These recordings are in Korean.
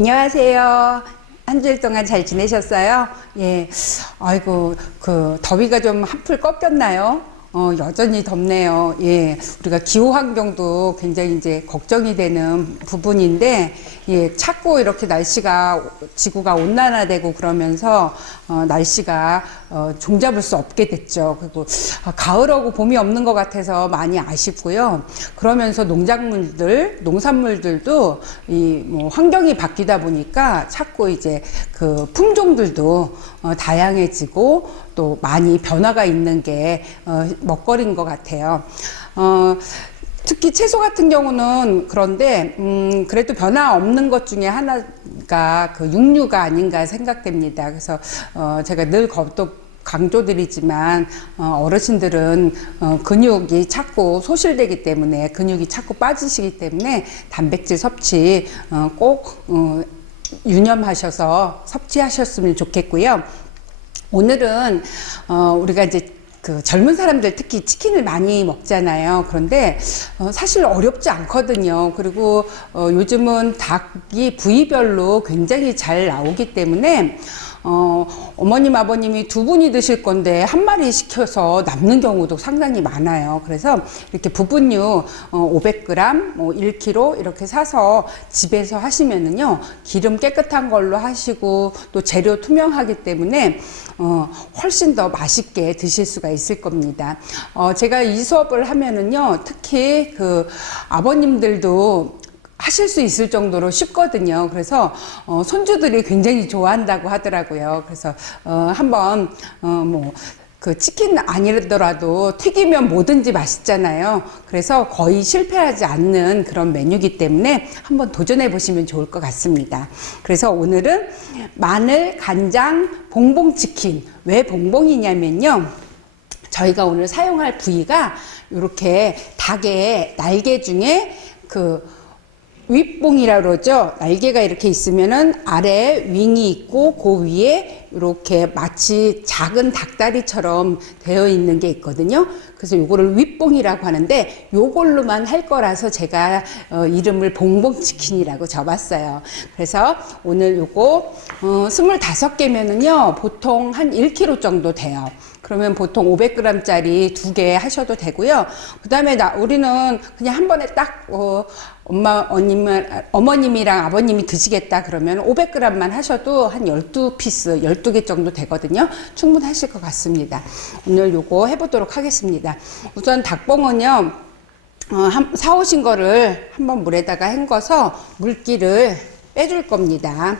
안녕하세요. 한 주일 동안 잘 지내셨어요? 예. 아이고, 더위가 좀 한풀 꺾였나요? 여전히 덥네요. 예. 우리가 기후 환경도 굉장히 이제 걱정이 되는 부분인데, 예. 자꾸 이렇게 지구가 온난화되고 그러면서, 날씨가, 종잡을 수 없게 됐죠. 그리고, 가을하고 봄이 없는 것 같아서 많이 아쉽고요. 그러면서 농산물들도 환경이 바뀌다 보니까 자꾸 이제 품종들도 다양해지고 또 많이 변화가 있는 게 먹거리인 것 같아요. 특히 채소 같은 경우는 그런데 그래도 변화 없는 것 중에 하나가 육류가 아닌가 생각됩니다. 그래서 제가 늘 강조드리지만 어르신들은 근육이 자꾸 소실되기 때문에 근육이 자꾸 빠지시기 때문에 단백질 섭취 꼭 유념하셔서 섭취하셨으면 좋겠고요. 오늘은 우리가 이제 젊은 사람들 특히 치킨을 많이 먹잖아요. 그런데 사실 어렵지 않거든요. 그리고 요즘은 닭이 부위별로 굉장히 잘 나오기 때문에 어머님, 아버님이 두 분이 드실 건데 한 마리 시켜서 남는 경우도 상당히 많아요. 그래서 이렇게 부분류 500g, 1kg 이렇게 사서 집에서 하시면은요, 기름 깨끗한 걸로 하시고 또 재료 투명하기 때문에 훨씬 더 맛있게 드실 수가 있을 겁니다. 제가 이 수업을 하면은요, 특히 아버님들도 하실 수 있을 정도로 쉽거든요. 그래서 손주들이 굉장히 좋아한다고 하더라고요. 그래서 한번 치킨 아니더라도 튀기면 뭐든지 맛있잖아요. 그래서 거의 실패하지 않는 그런 메뉴이기 때문에 한번 도전해 보시면 좋을 것 같습니다. 그래서 오늘은 마늘 간장 봉봉치킨. 왜 봉봉이냐면요, 저희가 오늘 사용할 부위가 이렇게 닭의 날개 중에 윗봉이라고 그러죠. 날개가 이렇게 있으면은 아래에 윙이 있고 그 위에 이렇게 마치 작은 닭다리처럼 되어 있는 게 있거든요. 그래서 요거를 윗봉이라고 하는데 요걸로만 할 거라서 제가 이름을 봉봉치킨이라고 적었어요. 그래서 오늘 요거 25개면은요 보통 한 1kg 정도 돼요. 그러면 보통 500g짜리 2개 하셔도 되고요. 그 다음에 우리는 그냥 한 번에 딱 어머님이랑 아버님이 드시겠다 그러면 500g만 하셔도 한 12피스, 12개 정도 되거든요. 충분하실 것 같습니다. 오늘 요거 해보도록 하겠습니다. 우선 닭봉은요, 사오신 거를 한번 물에다가 헹궈서 물기를 빼줄 겁니다.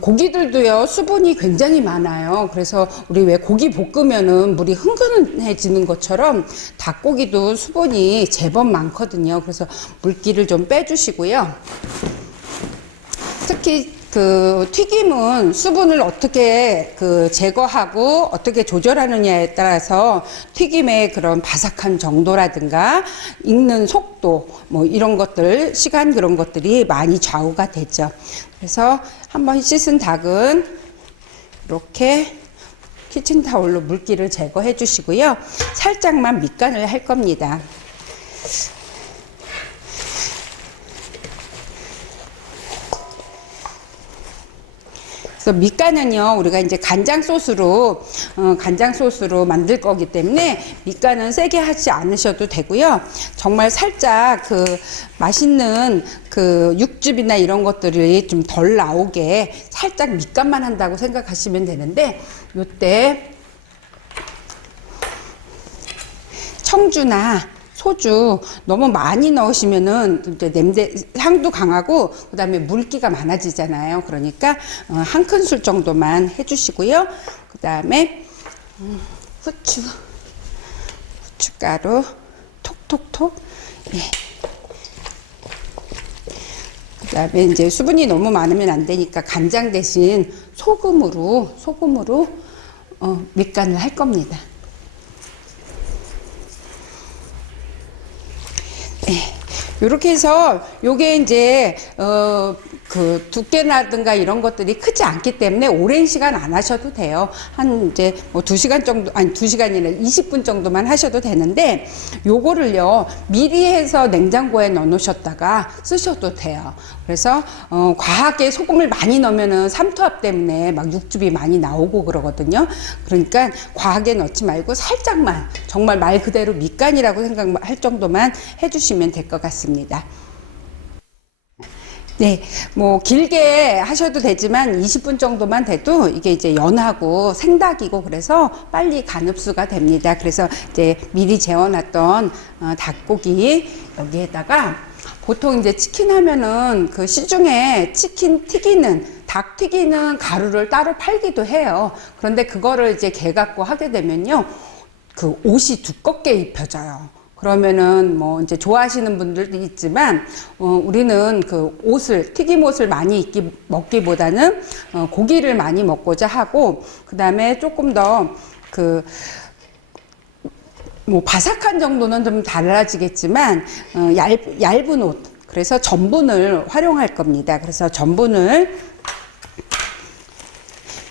고기들도요, 수분이 굉장히 많아요. 그래서 우리 왜 고기 볶으면은 물이 흥건해지는 것처럼 닭고기도 수분이 제법 많거든요. 그래서 물기를 좀 빼주시고요. 특히 튀김은 수분을 어떻게 제거하고 어떻게 조절하느냐에 따라서 튀김의 그런 바삭한 정도라든가 익는 속도 이런 것들, 시간 그런 것들이 많이 좌우가 되죠. 그래서 한번 씻은 닭은 이렇게 키친타올로 물기를 제거해 주시고요. 살짝만 밑간을 할 겁니다. 그래서 밑간은요, 우리가 이제 간장 소스로 만들 거기 때문에 밑간은 세게 하지 않으셔도 되고요. 정말 살짝 맛있는 육즙이나 이런 것들이 좀 덜 나오게 살짝 밑간만 한다고 생각하시면 되는데, 요때 청주나 소주 너무 많이 넣으시면은 이제 향도 강하고 그다음에 물기가 많아지잖아요. 그러니까 한 큰술 정도만 해주시고요. 그다음에 후춧가루 톡톡톡. 예. 그다음에 이제 수분이 너무 많으면 안 되니까 간장 대신 소금으로 밑간을 할 겁니다. 네. 요렇게 해서 요게 이제 그 두께라든가 이런 것들이 크지 않기 때문에 오랜 시간 안 하셔도 돼요. 한 이제 뭐 2시간 정도, 아니 2시간이나 20분 정도만 하셔도 되는데, 요거를요 미리 해서 냉장고에 넣어 놓으셨다가 쓰셔도 돼요. 그래서 과하게 소금을 많이 넣으면은 삼투압 때문에 막 육즙이 많이 나오고 그러거든요. 그러니까 과하게 넣지 말고 살짝만, 정말 말 그대로 밑간이라고 생각할 정도만 해주시면 될 것 같습니다. 네, 뭐 길게 하셔도 되지만 20분 정도만 돼도 이게 이제 연하고 생닭이고 그래서 빨리 간 흡수가 됩니다. 그래서 이제 미리 재워놨던 닭고기 여기에다가, 보통 이제 치킨 하면은 그 시중에 치킨 튀기는, 닭 튀기는 가루를 따로 팔기도 해요. 그런데 그거를 이제 개 갖고 하게 되면요, 그 옷이 두껍게 입혀져요. 그러면은 뭐 이제 좋아하시는 분들도 있지만, 우리는 그 옷을, 튀김옷을 많이 먹기보다는 고기를 많이 먹고자 하고, 그 다음에 조금 더 그 뭐 바삭한 정도는 좀 달라지겠지만 얇은 옷, 그래서 전분을 활용할 겁니다. 그래서 전분을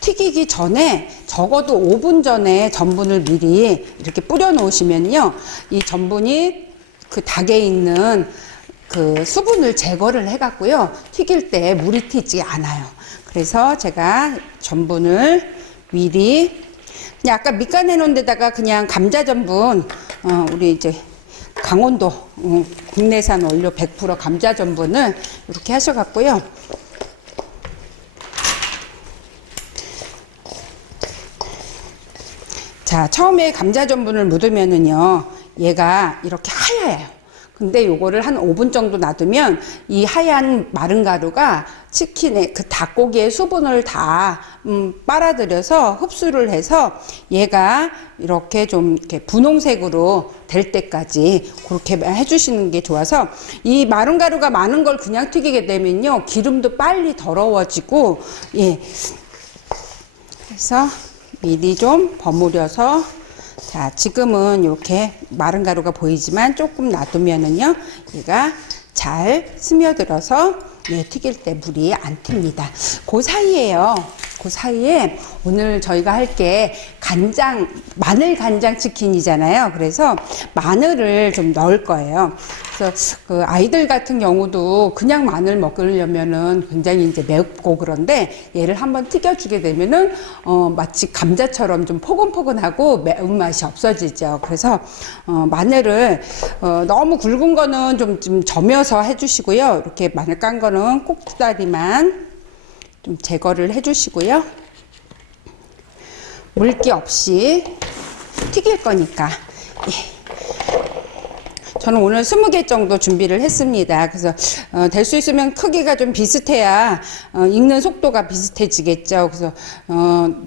튀기기 전에, 적어도 5분 전에 전분을 미리 이렇게 뿌려 놓으시면요, 이 전분이 그 닭에 있는 그 수분을 제거를 해 갖고요, 튀길 때 물이 튀지 않아요. 그래서 제가 전분을 미리 그냥 아까 밑간해 놓은 데다가 그냥 감자 전분, 우리 이제 강원도 국내산 원료 100% 감자 전분을 이렇게 하셔 갖고요, 자, 처음에 감자 전분을 묻으면은요, 얘가 이렇게 하얘요. 근데 요거를 한 5분 정도 놔두면 이 하얀 마른 가루가 치킨의 그 닭고기의 수분을 다 빨아들여서 흡수를 해서 얘가 이렇게 좀 이렇게 분홍색으로 될 때까지 그렇게 해주시는 게 좋아서, 이 마른 가루가 많은 걸 그냥 튀기게 되면요, 기름도 빨리 더러워지고, 예. 그래서 미리 좀 버무려서, 자, 지금은 이렇게 마른 가루가 보이지만 조금 놔두면은요, 얘가 잘 스며들어서 튀길 때 물이 안 튑니다. 그 사이에요. 그 사이에 오늘 저희가 할 게 간장, 마늘 간장 치킨이잖아요. 그래서 마늘을 좀 넣을 거예요. 그래서 그 아이들 같은 경우도 그냥 마늘 먹으려면은 굉장히 이제 맵고, 그런데 얘를 한번 튀겨주게 되면은 마치 감자처럼 좀 포근포근하고 매운맛이 없어지죠. 그래서 마늘을 너무 굵은 거는 좀 점여서 해주시고요. 이렇게 마늘 깐 거는 꼭지다리만 좀 제거를 해주시고요. 물기 없이 튀길 거니까. 예. 저는 오늘 20개 정도 준비를 했습니다. 그래서 될 수 있으면 크기가 좀 비슷해야 익는 속도가 비슷해지겠죠. 그래서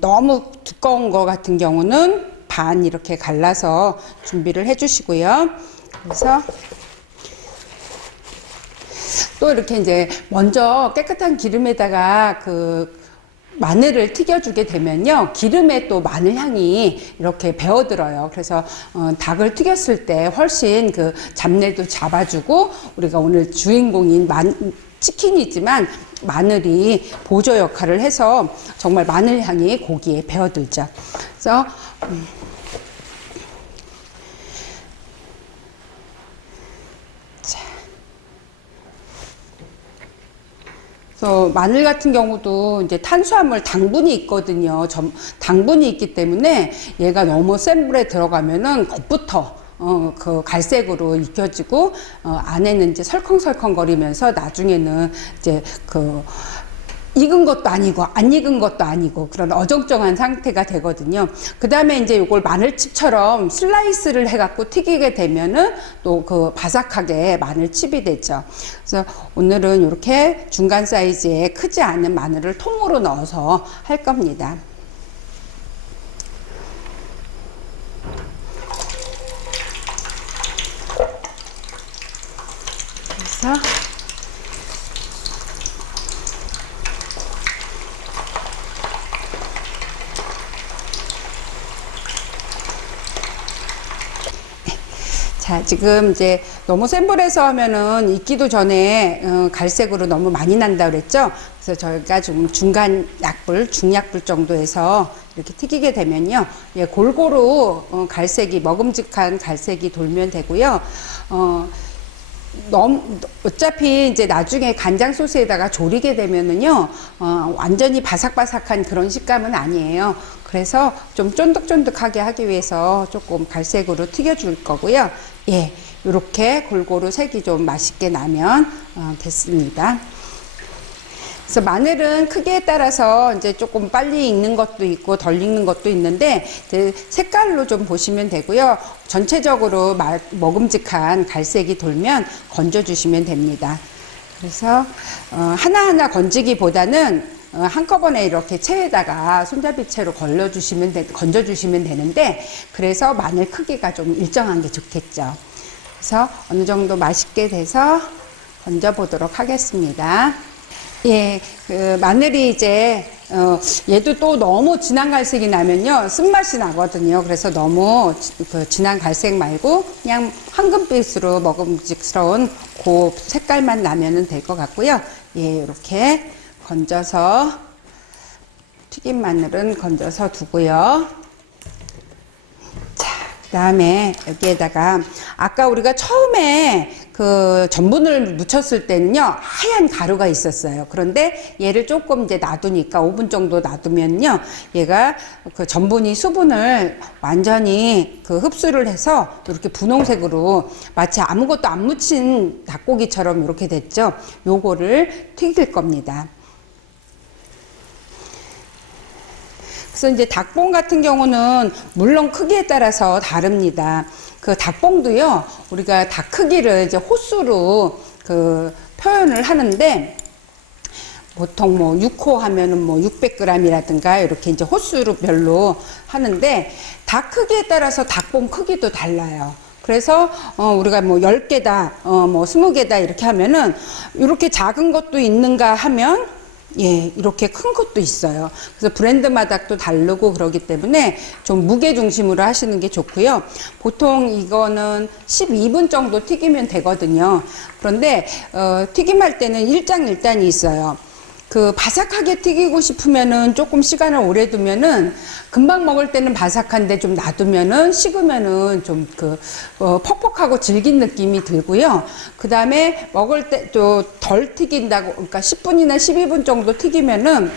너무 두꺼운 거 같은 경우는 반 이렇게 갈라서 준비를 해주시고요. 그래서 또 이렇게 이제 먼저 깨끗한 기름에다가 그 마늘을 튀겨주게 되면요, 기름에 또 마늘 향이 이렇게 배어들어요. 그래서 닭을 튀겼을 때 훨씬 그 잡내도 잡아주고, 우리가 오늘 주인공인 치킨이지만 마늘이 보조 역할을 해서 정말 마늘 향이 고기에 배어들죠. 그래서 그래서 마늘 같은 경우도 이제 탄수화물, 당분이 있거든요. 당분이 있기 때문에 얘가 너무 센 불에 들어가면은 겉부터 그 갈색으로 익혀지고, 안에는 이제 설컹설컹 거리면서 나중에는 이제 그 익은 것도 아니고 안 익은 것도 아니고 그런 어정쩡한 상태가 되거든요. 그 다음에 이제 이걸 마늘칩처럼 슬라이스를 해갖고 튀기게 되면은 또 그 바삭하게 마늘칩이 되죠. 그래서 오늘은 이렇게 중간 사이즈의 크지 않은 마늘을 통으로 넣어서 할 겁니다. 그래서 자, 지금 이제 너무 센 불에서 하면은 익기도 전에 갈색으로 너무 많이 난다 그랬죠. 그래서 저희가 좀 중간 약불, 중약불 정도에서 이렇게 튀기게 되면요, 예, 골고루 갈색이, 먹음직한 갈색이 돌면 되고요. 어차피 이제 나중에 간장 소스에다가 졸이게 되면은요, 완전히 바삭바삭한 그런 식감은 아니에요. 그래서 좀 쫀득쫀득하게 하기 위해서 조금 갈색으로 튀겨줄 거고요. 예, 이렇게 골고루 색이 좀 맛있게 나면 됐습니다. 그래서 마늘은 크기에 따라서 이제 조금 빨리 익는 것도 있고 덜 익는 것도 있는데, 이제 색깔로 좀 보시면 되고요. 전체적으로 먹음직한 갈색이 돌면 건져주시면 됩니다. 그래서 하나하나 건지기보다는 한꺼번에 이렇게 체에다가 손잡이채로 건져주시면 되는데, 그래서 마늘 크기가 좀 일정한 게 좋겠죠. 그래서 어느 정도 맛있게 돼서 건져보도록 하겠습니다. 예, 마늘이 이제, 얘도 또 너무 진한 갈색이 나면요, 쓴맛이 나거든요. 그래서 너무 진한 갈색 말고, 그냥 황금빛으로 먹음직스러운 그 색깔만 나면은 될 것 같고요. 예, 이렇게 건져서, 튀김 마늘은 건져서 두고요. 자, 그 다음에 여기에다가, 아까 우리가 처음에 그 전분을 묻혔을 때는요, 하얀 가루가 있었어요. 그런데 얘를 조금 이제 놔두니까 5분 정도 놔두면요, 얘가 그 전분이 수분을 완전히 그 흡수를 해서 이렇게 분홍색으로 마치 아무것도 안 묻힌 닭고기처럼 이렇게 됐죠. 요거를 튀길 겁니다. 그래서 이제 닭봉 같은 경우는 물론 크기에 따라서 다릅니다. 그 닭봉도요, 우리가 닭 크기를 이제 호수로 그 표현을 하는데, 보통 뭐 6호 하면은 뭐 600g이라든가 이렇게 이제 호수로 별로 하는데, 닭 크기에 따라서 닭봉 크기도 달라요. 그래서 우리가 뭐 10개다, 뭐 20개다 이렇게 하면은, 이렇게 작은 것도 있는가 하면, 예, 이렇게 큰 것도 있어요. 그래서 브랜드마다 또 다르고 그러기 때문에 좀 무게 중심으로 하시는 게 좋고요. 보통 이거는 12분 정도 튀기면 되거든요. 그런데 튀김할 때는 일장일단이 있어요. 그 바삭하게 튀기고 싶으면은 조금 시간을 오래 두면은 금방 먹을 때는 바삭한데 좀 놔두면은 식으면은 좀 퍽퍽하고 질긴 느낌이 들고요. 그 다음에 먹을 때 또 덜 튀긴다고, 그러니까 10분이나 12분 정도 튀기면은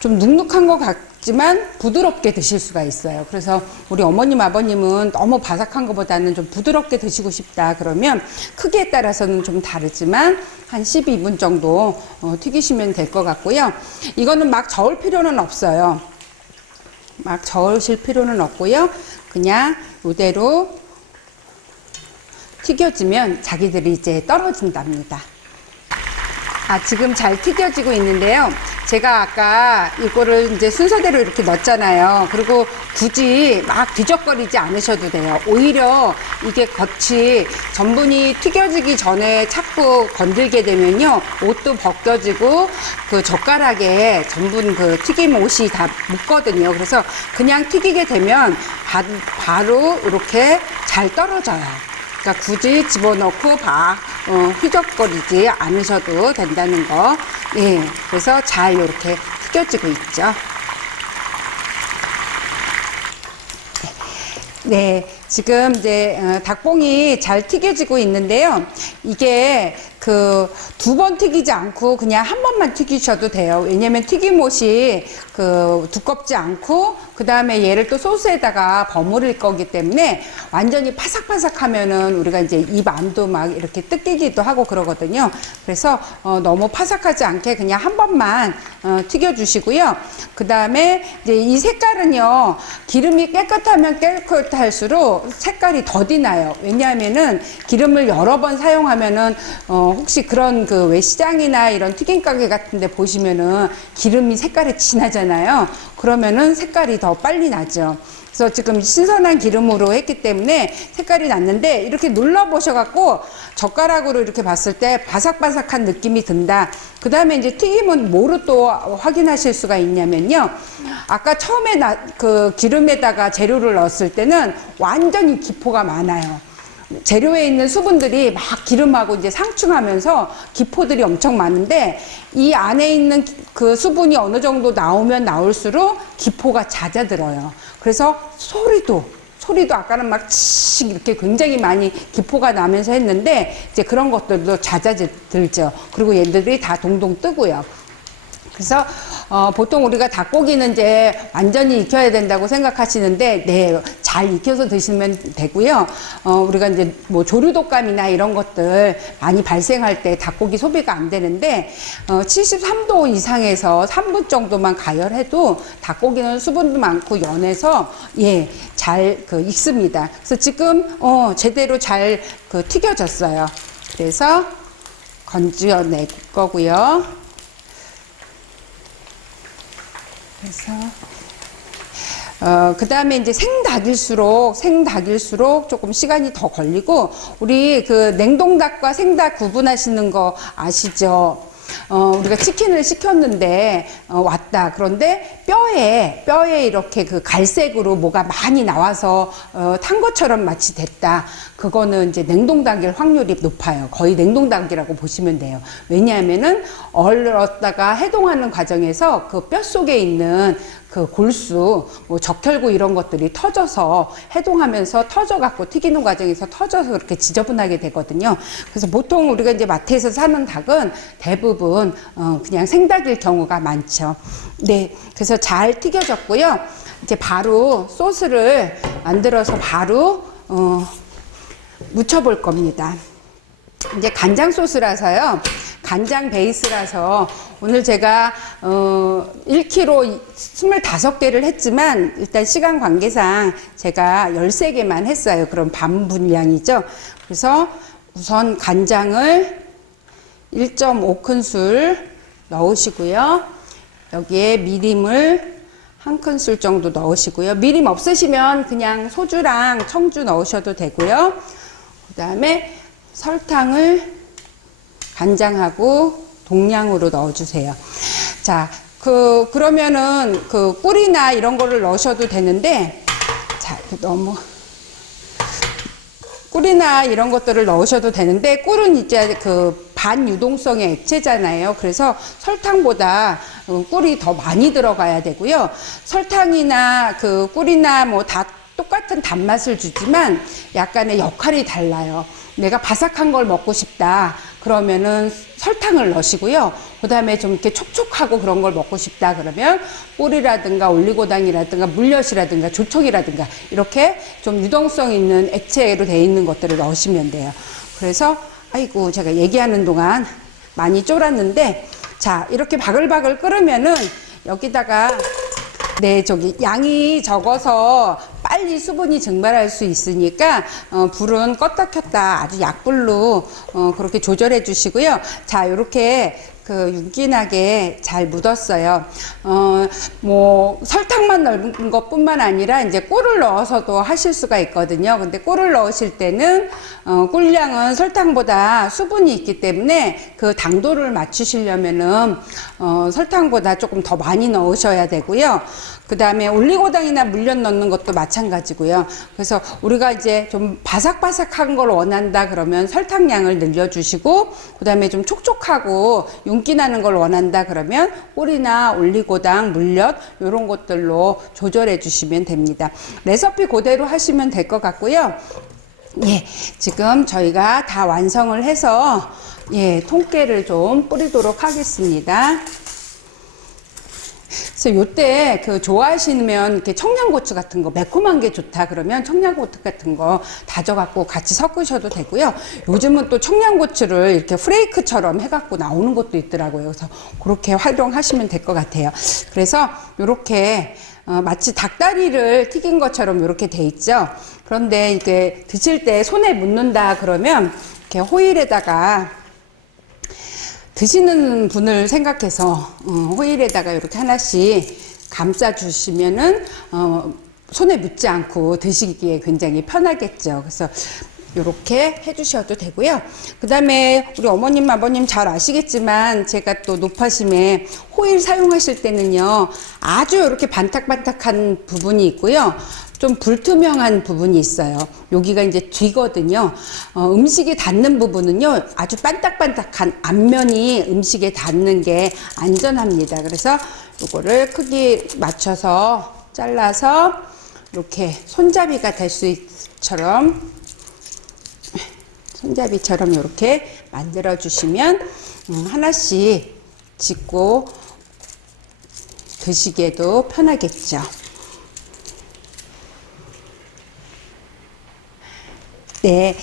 좀 눅눅한 것 같지만 부드럽게 드실 수가 있어요. 그래서 우리 어머님, 아버님은 너무 바삭한 것보다는 좀 부드럽게 드시고 싶다 그러면 크기에 따라서는 좀 다르지만 한 12분 정도 튀기시면 될 것 같고요. 이거는 막 저을 필요는 없어요. 막 저으실 필요는 없고요. 그냥 이대로 튀겨지면 자기들이 이제 떨어진답니다. 지금 잘 튀겨지고 있는데요. 제가 아까 이거를 이제 순서대로 이렇게 넣었잖아요. 그리고 굳이 막 뒤적거리지 않으셔도 돼요. 오히려 이게 겉이 전분이 튀겨지기 전에 자꾸 건들게 되면요, 옷도 벗겨지고 그 젓가락에 전분 그 튀김 옷이 다 묻거든요. 그래서 그냥 튀기게 되면 바로 이렇게 잘 떨어져요. 그러니까 굳이 집어넣고 휘적거리지 않으셔도 된다는 거. 예, 그래서 잘 이렇게 튀겨지고 있죠. 네, 지금 이제 닭봉이 잘 튀겨지고 있는데요. 이게 그 2번 튀기지 않고 그냥 한 번만 튀기셔도 돼요. 왜냐면 튀김옷이 그 두껍지 않고 그 다음에 얘를 또 소스에다가 버무릴 거기 때문에 완전히 파삭파삭하면은 우리가 이제 입 안도 막 이렇게 뜯기기도 하고 그러거든요. 그래서 너무 파삭하지 않게 그냥 한 번만 튀겨주시고요. 그 다음에 이제 이 색깔은요, 기름이 깨끗하면 깨끗할수록 색깔이 더디 나요. 왜냐하면은 기름을 여러 번 사용하면은 혹시 그런 그 왜 시장이나 이런 튀김 가게 같은 데 보시면은 기름이 색깔이 진하잖아요. 그러면은 색깔이 더 빨리 나죠. 그래서 지금 신선한 기름으로 했기 때문에 색깔이 났는데, 이렇게 눌러 보셔갖고 젓가락으로 이렇게 봤을 때 바삭바삭한 느낌이 든다. 그 다음에 이제 튀김은 뭐로 또 확인하실 수가 있냐면요, 아까 처음에 그 기름에다가 재료를 넣었을 때는 완전히 기포가 많아요. 재료에 있는 수분들이 막 기름하고 이제 상충하면서 기포들이 엄청 많은데 이 안에 있는 그 수분이 어느 정도 나오면 나올수록 기포가 잦아들어요. 그래서 소리도 아까는 막 칙 이렇게 굉장히 많이 기포가 나면서 했는데 이제 그런 것들도 잦아들죠. 그리고 얘들이 다 동동 뜨고요. 그래서 보통 우리가 닭고기는 이제 완전히 익혀야 된다고 생각하시는데 네, 잘 익혀서 드시면 되고요. 우리가 이제 뭐 조류독감이나 이런 것들 많이 발생할 때 닭고기 소비가 안 되는데 73도 이상에서 3분 정도만 가열해도 닭고기는 수분도 많고 연해서 예, 잘 익습니다. 그래서 지금 제대로 잘 튀겨졌어요. 그래서 건져낼 거고요. 그래서 그 다음에 이제 생닭일수록 조금 시간이 더 걸리고 우리 그 냉동닭과 생닭 구분하시는 거 아시죠? 우리가 치킨을 시켰는데 왔다. 그런데 뼈에 이렇게 그 갈색으로 뭐가 많이 나와서 탄 것처럼 마치 됐다. 그거는 이제 냉동닭일 확률이 높아요. 거의 냉동닭이라고 보시면 돼요. 왜냐하면은 얼었다가 해동하는 과정에서 그 뼈 속에 있는 그 골수, 뭐 적혈구 이런 것들이 터져서 해동하면서 터져갖고 튀기는 과정에서 터져서 그렇게 지저분하게 되거든요. 그래서 보통 우리가 이제 마트에서 사는 닭은 대부분 그냥 생닭일 경우가 많죠. 네, 그래서 잘 튀겨졌고요. 이제 바로 소스를 만들어서 바로 묻혀볼 겁니다. 이제 간장 소스라서요. 간장 베이스라서 오늘 제가 1kg 25개를 했지만 일단 시간 관계상 제가 13개만 했어요. 그럼 반 분량이죠. 그래서 우선 간장을 1.5큰술 넣으시고요. 여기에 미림을 1큰술 정도 넣으시고요. 미림 없으시면 그냥 소주랑 청주 넣으셔도 되고요. 그 다음에 설탕을 간장하고 동량으로 넣어주세요. 자, 그러면은 꿀이나 이런 거를 넣으셔도 되는데, 자, 너무 꿀이나 이런 것들을 넣으셔도 되는데, 꿀은 이제 반유동성의 액체잖아요. 그래서 설탕보다 꿀이 더 많이 들어가야 되고요. 설탕이나 꿀이나 뭐 다 똑같은 단맛을 주지만 약간의 역할이 달라요. 내가 바삭한 걸 먹고 싶다. 그러면은 설탕을 넣으시고요. 그 다음에 좀 이렇게 촉촉하고 그런 걸 먹고 싶다. 그러면 꿀이라든가 올리고당이라든가 물엿이라든가 조청이라든가 이렇게 좀 유동성 있는 액체로 되어 있는 것들을 넣으시면 돼요. 그래서 아이고 제가 얘기하는 동안 많이 쫄았는데 자 이렇게 바글바글 끓으면은 여기다가 네, 양이 적어서 빨리 수분이 증발할 수 있으니까, 불은 껐다 켰다 아주 약불로, 그렇게 조절해 주시고요. 자, 요렇게 윤기나게 잘 묻었어요. 뭐, 설탕만 넣은 것 뿐만 아니라 이제 꿀을 넣어서도 하실 수가 있거든요. 근데 꿀을 넣으실 때는, 꿀량은 설탕보다 수분이 있기 때문에 그 당도를 맞추시려면은, 설탕보다 조금 더 많이 넣으셔야 되고요. 그 다음에 올리고당이나 물엿 넣는 것도 마찬가지고요. 그래서 우리가 이제 좀 바삭바삭한 걸 원한다 그러면 설탕량을 늘려주시고 그 다음에 좀 촉촉하고 윤기 나는 걸 원한다 그러면 꿀이나 올리고당, 물엿 이런 것들로 조절해 주시면 됩니다. 레시피 그대로 하시면 될 것 같고요. 예, 지금 저희가 다 완성을 해서 예, 통깨를 좀 뿌리도록 하겠습니다. 그래서 요때 좋아하시면 이렇게 청양고추 같은 거 매콤한 게 좋다 그러면 청양고추 같은 거 다져갖고 같이 섞으셔도 되고요. 요즘은 또 청양고추를 이렇게 프레이크처럼 해갖고 나오는 것도 있더라고요. 그래서 그렇게 활용하시면 될 것 같아요. 그래서 요렇게 마치 닭다리를 튀긴 것처럼 이렇게 돼 있죠. 그런데 이게 드실 때 손에 묻는다 그러면 이렇게 호일에다가 드시는 분을 생각해서 호일에다가 이렇게 하나씩 감싸 주시면은 손에 묻지 않고 드시기에 굉장히 편하겠죠. 그래서 요렇게 해주셔도 되고요. 그 다음에 우리 어머님, 아버님 잘 아시겠지만 제가 또 노파심에 호일 사용하실 때는요, 아주 이렇게 반딱반딱한 부분이 있고요. 좀 불투명한 부분이 있어요. 여기가 이제 뒤거든요. 음식이 닿는 부분은요, 아주 반딱반딱한 앞면이 음식에 닿는 게 안전합니다. 그래서 요거를 크기 맞춰서 잘라서 이렇게 손잡이가 될 수 있처럼 손잡이처럼 이렇게 만들어 주시면 하나씩 짓고 드시기에도 편하겠죠. 네,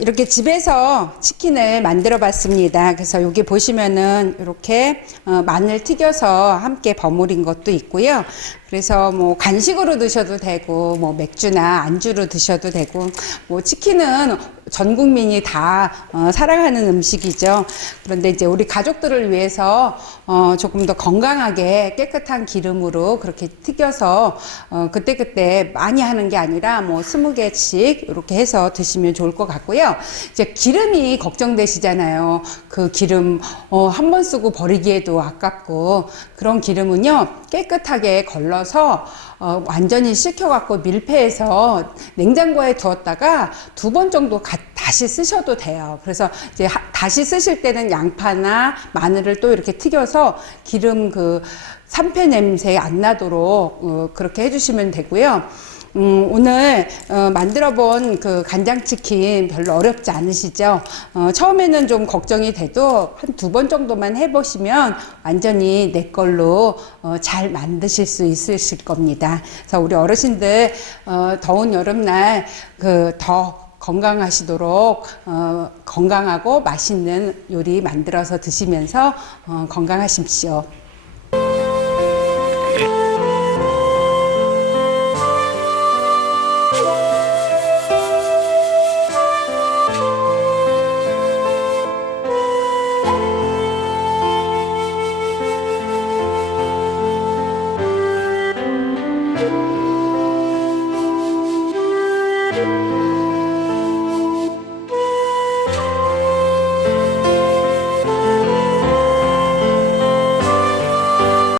이렇게 집에서 치킨을 만들어 봤습니다. 그래서 여기 보시면은 이렇게 마늘 튀겨서 함께 버무린 것도 있고요. 그래서 뭐 간식으로 드셔도 되고, 뭐 맥주나 안주로 드셔도 되고, 뭐 치킨은 전 국민이 다 사랑하는 음식이죠. 그런데 이제 우리 가족들을 위해서 조금 더 건강하게 깨끗한 기름으로 그렇게 튀겨서 그때그때 많이 하는 게 아니라 뭐 20개씩 이렇게 해서 드시면 좋을 것 같고요. 이제 기름이 걱정되시잖아요. 그 기름 한 번 쓰고 버리기에도 아깝고, 그런 기름은요 깨끗하게 걸러서 완전히 식혀갖고 밀폐해서 냉장고에 두었다가 2번 정도 다시 쓰셔도 돼요. 그래서 이제 다시 쓰실 때는 양파나 마늘을 또 이렇게 튀겨서 기름 그 산패 냄새 안 나도록 그렇게 해주시면 되고요. 오늘 만들어 본 그 간장치킨 별로 어렵지 않으시죠? 처음에는 좀 걱정이 돼도 한 2번 정도만 해보시면 완전히 내 걸로 잘 만드실 수 있으실 겁니다. 그래서 우리 어르신들 더운 여름날 더 건강하시도록 건강하고 맛있는 요리 만들어서 드시면서 건강하십시오.